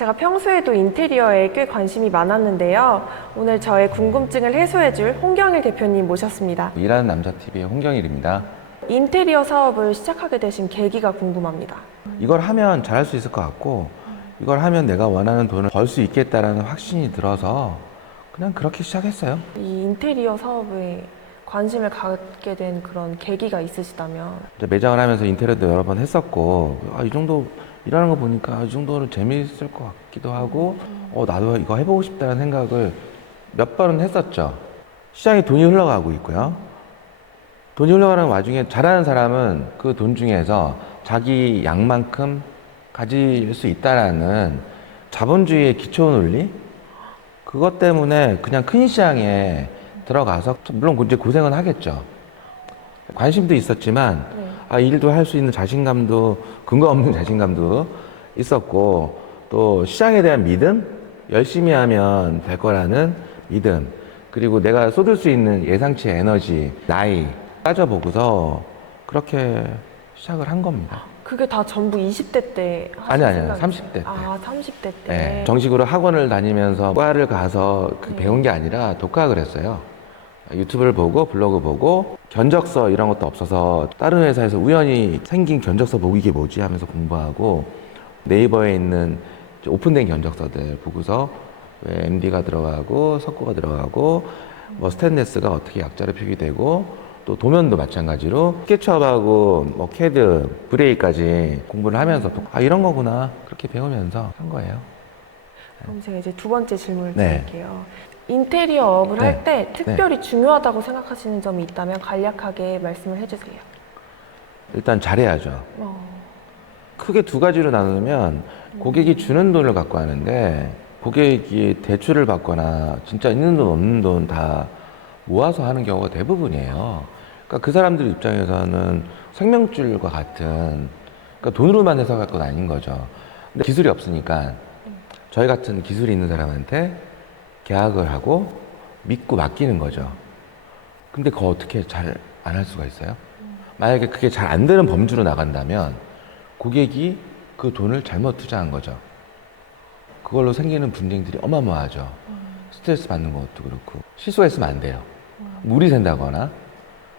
제가 평소에도 인테리어에 꽤 관심이 많았는데요. 오늘 저의 궁금증을 해소해줄 홍경일 대표님 모셨습니다. 일하는 남자TV의 홍경일입니다. 인테리어 사업을 시작하게 되신 계기가 궁금합니다. 이걸 하면 잘할 수 있을 것 같고 이걸 하면 내가 원하는 돈을 벌 수 있겠다라는 확신이 들어서 그냥 그렇게 시작했어요. 이 인테리어 사업에 관심을 갖게 된 그런 계기가 있으시다면? 이제 매장을 하면서 인테리어도 여러 번 했었고 이 정도 일하는 거 보니까 이 정도는 재미있을 것 같기도 하고 나도 이거 해보고 싶다는 생각을 몇 번은 했었죠. 시장에 돈이 흘러가고 있고요. 돈이 흘러가는 와중에 잘하는 사람은 그 돈 중에서 자기 양만큼 가질 수 있다라는 자본주의의 기초 논리? 그것 때문에 그냥 큰 시장에 들어가서 물론 이제 고생은 하겠죠. 관심도 있었지만 일도 할 수 있는 자신감도 근거 없는 자신감도 있었고 또 시장에 대한 믿음, 열심히 하면 될 거라는 믿음, 그리고 내가 쏟을 수 있는 예상치 에너지, 나이 따져보고서 그렇게 시작을 한 겁니다. 그게 다 전부 20대 때 하신 아니요. 생각이세요? 30대 때. 30대 때. 네, 정식으로 학원을 다니면서 과를 가서 배운 게 아니라 독학을 했어요. 유튜브를 보고 블로그 보고 견적서 이런 것도 없어서 다른 회사에서 우연히 생긴 견적서 보고 이게 뭐지 하면서 공부하고 네이버에 있는 오픈된 견적서들 보고서 왜 MD가 들어가고 석고가 들어가고 뭐 스테인리스가 어떻게 약자로 표기되고 또 도면도 마찬가지로 스케치업하고 뭐 캐드, 브레이까지 공부를 하면서 이런 거구나 그렇게 배우면서 한 거예요. 그럼 제가 이제 두 번째 질문을 네. 드릴게요. 인테리어 업을 네. 할 때 특별히 중요하다고 생각하시는 점이 있다면 간략하게 말씀을 해주세요. 일단 잘해야죠. 크게 두 가지로 나누면 고객이 주는 돈을 갖고 하는데 고객이 대출을 받거나 진짜 있는 돈 없는 돈 다 모아서 하는 경우가 대부분이에요. 그러니까 그 사람들 입장에서는 생명줄과 같은, 그러니까 돈으로만 해석할 건 아닌 거죠. 근데 기술이 없으니까 저희 같은 기술이 있는 사람한테 계약을 하고 믿고 맡기는 거죠. 근데 그거 어떻게 잘 안 할 수가 있어요? 만약에 그게 잘 안 되는 범주로 나간다면 고객이 그 돈을 잘못 투자한 거죠. 그걸로 생기는 분쟁들이 어마어마하죠. 스트레스 받는 것도 그렇고 실수가 있으면 안 돼요. 물이 샌다거나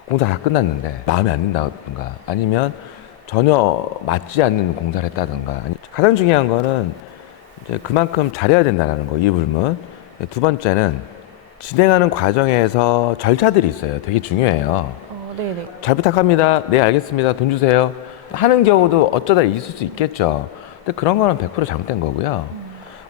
공사 다 끝났는데 마음에 안 든다든가 아니면 전혀 맞지 않는 공사를 했다든가. 가장 중요한 거는 이제 그만큼 잘해야 된다는 거, 이 부분. 두 번째는 진행하는 과정에서 절차들이 있어요. 되게 중요해요. 네네. 잘 부탁합니다. 네, 알겠습니다. 돈 주세요. 하는 경우도 어쩌다 있을 수 있겠죠. 근데 그런 거는 100% 잘못된 거고요.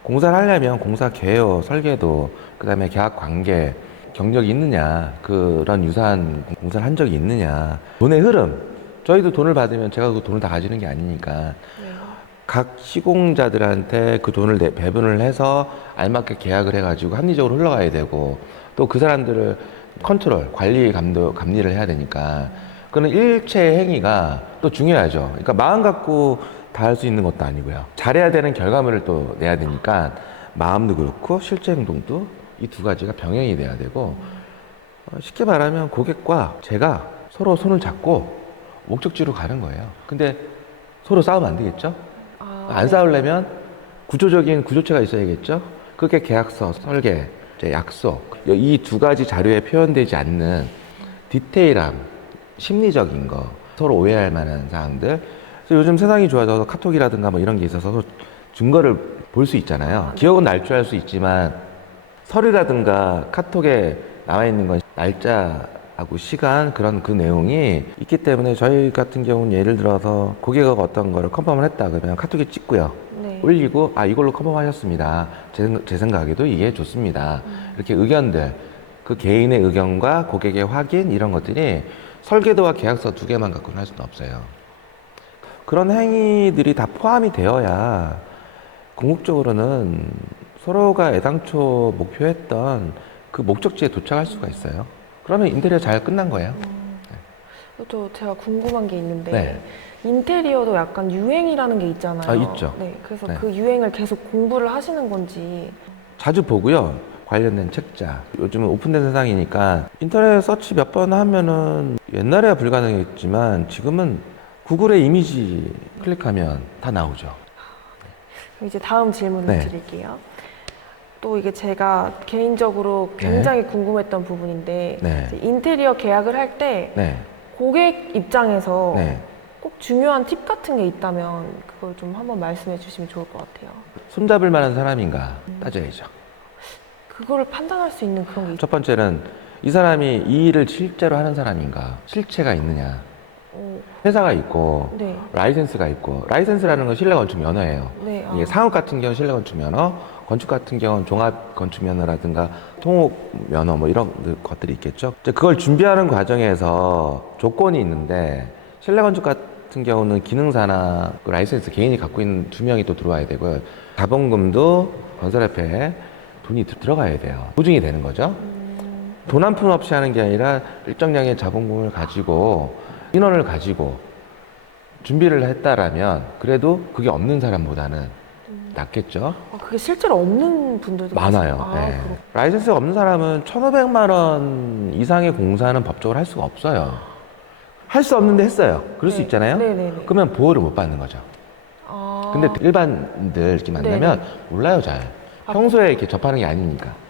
공사를 하려면 공사 개요, 설계도, 그 다음에 계약 관계, 경력이 있느냐, 그런 유사한 공사를 한 적이 있느냐, 돈의 흐름. 저희도 돈을 받으면 제가 그 돈을 다 가지는 게 아니니까 각 시공자들한테 그 돈을 배분을 해서 알맞게 계약을 해가지고 합리적으로 흘러가야 되고 또 그 사람들을 컨트롤, 감리를 해야 되니까 그런 일체 행위가 또 중요하죠. 그러니까 마음 갖고 다 할 수 있는 것도 아니고요. 잘해야 되는 결과물을 또 내야 되니까 마음도 그렇고 실제 행동도 이 두 가지가 병행이 돼야 되고 쉽게 말하면 고객과 제가 서로 손을 잡고 목적지로 가는 거예요. 근데 서로 싸우면 안 되겠죠? 안 싸우려면 구조적인 구조체가 있어야겠죠? 그게 계약서, 설계, 약속. 이 두 가지 자료에 표현되지 않는 디테일함, 심리적인 거, 서로 오해할 만한 사항들. 그래서 요즘 세상이 좋아져서 카톡이라든가 뭐 이런 게 있어서 증거를 볼 수 있잖아요. 기억은 날조할 수 있지만 서류라든가 카톡에 나와 있는 건 날짜하고 시간, 그런 그 내용이 있기 때문에 저희 같은 경우는 예를 들어서 고객이 어떤 거를 컨펌을 했다 그러면 카톡에 찍고요. 올리고 이걸로 컨펌하셨습니다. 제 생각에도 이게 좋습니다. 이렇게 의견들, 그 개인의 의견과 고객의 확인 이런 것들이 설계도와 계약서 두 개만 갖고는 할 수는 없어요. 그런 행위들이 다 포함이 되어야 궁극적으로는 서로가 애당초 목표했던 그 목적지에 도착할 수가 있어요. 그러면 인테리어 잘 끝난 거예요. 또 제가 궁금한 게 있는데 인테리어도 약간 유행이라는 게 있잖아요. 있죠. 그래서 그 유행을 계속 공부를 하시는 건지. 자주 보고요. 관련된 책자. 요즘은 오픈된 세상이니까 인터넷 서치 몇 번 하면은 옛날에야 불가능했지만 지금은 구글의 이미지 클릭하면 다 나오죠. 이제 다음 질문을 네. 드릴게요. 또 이게 제가 개인적으로 굉장히 궁금했던 부분인데 네. 이제 인테리어 계약을 할 때 네. 고객 입장에서 네. 꼭 중요한 팁 같은 게 있다면 그걸 좀 한번 말씀해 주시면 좋을 것 같아요. 손잡을 만한 사람인가 따져야죠. 그거를 판단할 수 있는 그런 게 첫 번째는 이 사람이 이 일을 실제로 하는 사람인가, 실체가 있느냐. 회사가 있고 네. 라이센스가 있고, 라이센스라는 건 실내건축 면허예요. 네. 이게 상업 같은 경우는 실내건축 면허, 건축 같은 경우는 종합건축 면허라든가 통옥 면허 뭐 이런 것들이 있겠죠. 이제 그걸 준비하는 과정에서 조건이 있는데, 실내건축 같은 경우는 기능사나 그 라이센스 개인이 갖고 있는 2명이 또 들어와야 되고요. 자본금도 건설협회에 돈이 들어가야 돼요. 보증이 되는 거죠. 돈 한 푼 없이 하는 게 아니라 일정량의 자본금을 가지고 인원을 가지고 준비를 했다라면 그래도 그게 없는 사람보다는 낫겠죠. 그게 실제로 없는 분들도 많아요. 있어요? 네. 그렇구나. 라이센스가 없는 사람은 1,500만 원 이상의 공사는 법적으로 할 수가 없어요. 할 수 없는데 했어요. 그럴 수 네. 있잖아요. 네네네. 그러면 보호를 못 받는 거죠. 근데 일반인들 이렇게 만나면 네네. 몰라요, 잘. 평소에 이렇게 접하는 게 아니니까.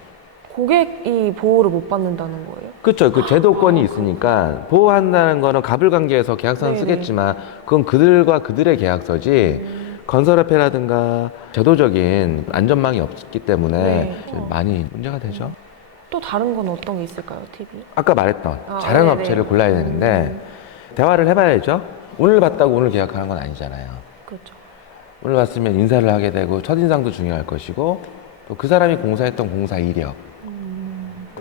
고객이 보호를 못 받는다는 거예요? 그렇죠. 그 제도권이 있으니까 보호한다는 거는 가불관계에서 계약서는 네네. 쓰겠지만 그건 그들과 그들의 계약서지 건설협회라든가 제도적인 안전망이 없기 때문에 네. 많이 문제가 되죠. 또 다른 건 어떤 게 있을까요, 팁이? 아까 말했던 아, 잘하는 네네. 업체를 골라야 되는데 대화를 해봐야죠. 오늘 봤다고 오늘 계약하는 건 아니잖아요. 그렇죠. 오늘 봤으면 인사를 하게 되고 첫인상도 중요할 것이고 또 그 사람이 공사했던 공사 이력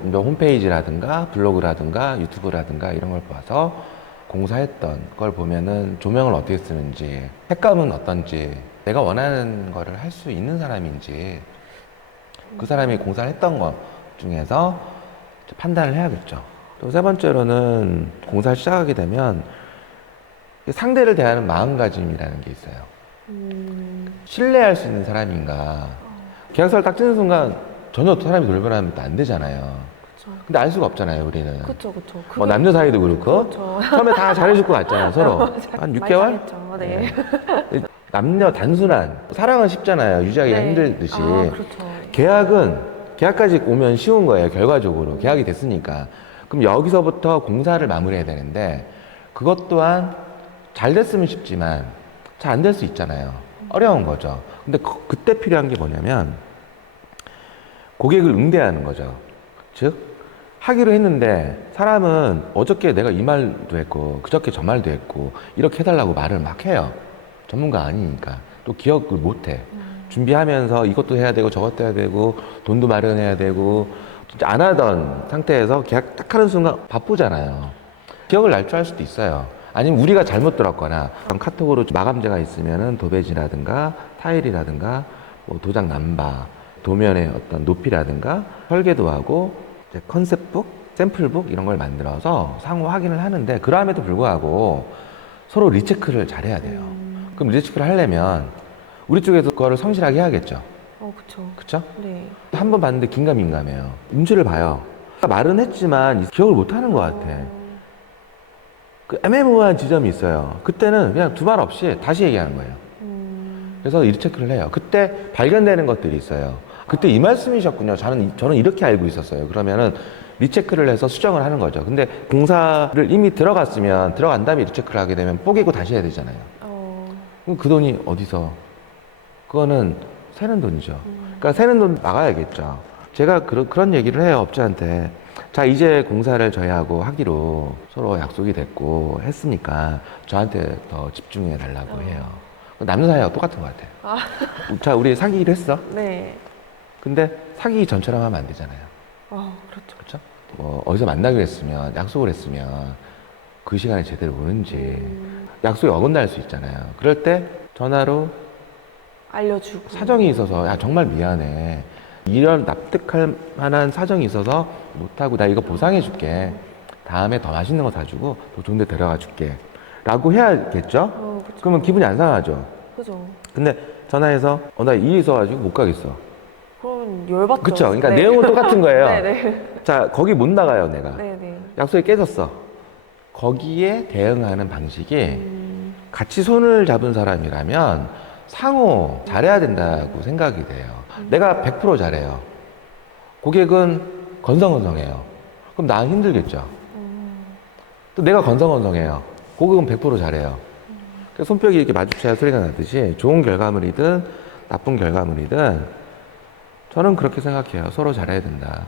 뭐 홈페이지라든가 블로그라든가 유튜브라든가 이런 걸 봐서 공사했던 걸 보면은 조명을 어떻게 쓰는지, 색감은 어떤지, 내가 원하는 거를 할 수 있는 사람인지 그 사람이 공사를 했던 것 중에서 판단을 해야겠죠. 또 세 번째로는 공사를 시작하게 되면 상대를 대하는 마음가짐이라는 게 있어요. 신뢰할 수 있는 사람인가. 계약서를 딱 찍는 순간 전혀 사람이 돌변하면 또 안 되잖아요. 그렇죠. 근데 알 수가 없잖아요, 우리는. 그렇죠, 그렇죠. 뭐 남녀 사이도 그렇고 그렇죠. 처음에 다 잘해줄 것 같잖아요, 서로. 한 6개월? 말짱했죠. 네. 남녀 단순한 사랑은 쉽잖아요, 유지하기가 네. 힘들듯이. 아, 그렇죠. 계약까지 오면 쉬운 거예요, 결과적으로. 계약이 됐으니까. 그럼 여기서부터 공사를 마무리해야 되는데 그것 또한 잘 됐으면 쉽지만 잘 안 될 수 있잖아요. 어려운 거죠. 근데 그때 필요한 게 뭐냐면 고객을 응대하는 거죠. 즉 하기로 했는데 사람은 어저께 내가 이 말도 했고 그저께 저 말도 했고 이렇게 해달라고 말을 막 해요. 전문가 아니니까. 또 기억을 못해. 준비하면서 이것도 해야 되고 저것도 해야 되고 돈도 마련해야 되고 진짜 안 하던 상태에서 계약 딱 하는 순간 바쁘잖아요. 기억을 날조할 수도 있어요. 아니면 우리가 잘못 들었거나 카톡으로 마감재가 있으면은 도배지라든가 타일이라든가 뭐 도장 남바, 도면의 어떤 높이라든가 설계도 하고 이제 컨셉북, 샘플북 이런 걸 만들어서 상호 확인을 하는데 그럼에도 불구하고 서로 리체크를 잘해야 돼요. 그럼 리체크를 하려면 우리 쪽에서 그거를 성실하게 해야겠죠. 그렇죠. 그쵸? 네. 한 번 봤는데 긴가민가해요. 눈치를 봐요. 말은 했지만 기억을 못 하는 것 같아. 그 애매모호한 지점이 있어요. 그때는 그냥 두말 없이 다시 얘기하는 거예요. 그래서 리체크를 해요. 그때 발견되는 것들이 있어요. 그때 이 말씀이셨군요. 저는 이렇게 알고 있었어요. 그러면은 리체크를 해서 수정을 하는 거죠. 근데 공사를 이미 들어갔으면 들어간 다음에 리체크를 하게 되면 뽀개고 다시 해야 되잖아요. 그럼 그 돈이 어디서? 그거는 새는 돈이죠. 그러니까 새는 돈 막아야겠죠. 제가 그런 얘기를 해요, 업체한테. 자, 이제 공사를 저희하고 하기로 서로 약속이 됐고 했으니까 저한테 더 집중해 달라고 해요. 남녀 사이하고 똑같은 것 같아요. 자, 우리 사귀기로 했어. 네. 근데 사귀기 전처럼 하면 안 되잖아요. 그렇죠. 그렇죠? 뭐 어디서 만나기로 했으면, 약속을 했으면 그 시간에 제대로 오는지 약속이 어긋날 수 있잖아요. 그럴 때 전화로 알려주고. 사정이 있어서 야 정말 미안해. 이런 납득할 만한 사정이 있어서 못하고 나 이거 보상해 줄게. 다음에 더 맛있는 거 사주고 더 좋은 데 데려가 줄게. 라고 해야겠죠? 그쵸. 그러면 기분이 안 상하죠. 그죠. 근데 전화해서 나 일이 있어가지고 못 가겠어. 그럼 열받죠. 그쵸? 그러니까 네. 내용은 똑같은 거예요. 네네. 자, 거기 못 나가요, 내가. 네네. 약속이 깨졌어. 거기에 대응하는 방식이 같이 손을 잡은 사람이라면 상호 잘해야 된다고 생각이 돼요. 내가 100% 잘해요. 고객은 건성건성해요. 그럼 나는 힘들겠죠. 또 내가 건성건성해요. 고객은 100% 잘해요. 그러니까 손뼉이 이렇게 마주쳐야 소리가 나듯이 좋은 결과물이든 나쁜 결과물이든 저는 그렇게 생각해요. 서로 잘해야 된다.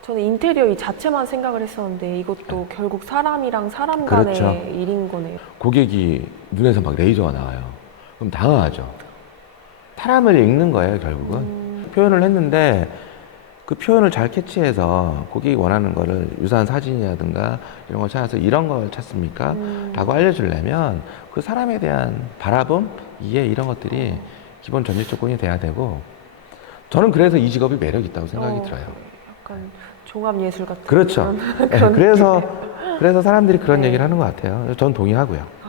저는 인테리어 이 자체만 생각을 했었는데 이것도 결국 사람이랑 사람 간의 그렇죠. 일인 거네요. 고객이 눈에서 막 레이저가 나와요. 그럼 당황하죠. 사람을 읽는 거예요, 결국은. 표현을 했는데 그 표현을 잘 캐치해서 고객이 원하는 거를 유사한 사진이라든가 이런 걸 찾아서 이런 걸 찾습니까? 라고 알려주려면 그 사람에 대한 바라봄, 이해 이런 것들이 기본 전제 조건이 돼야 되고 저는 그래서 이 직업이 매력 있다고 생각이 들어요. 약간 종합예술 같은 그렇죠. 그런 그래서 사람들이 그런 네. 얘기를 하는 것 같아요. 전 동의하고요.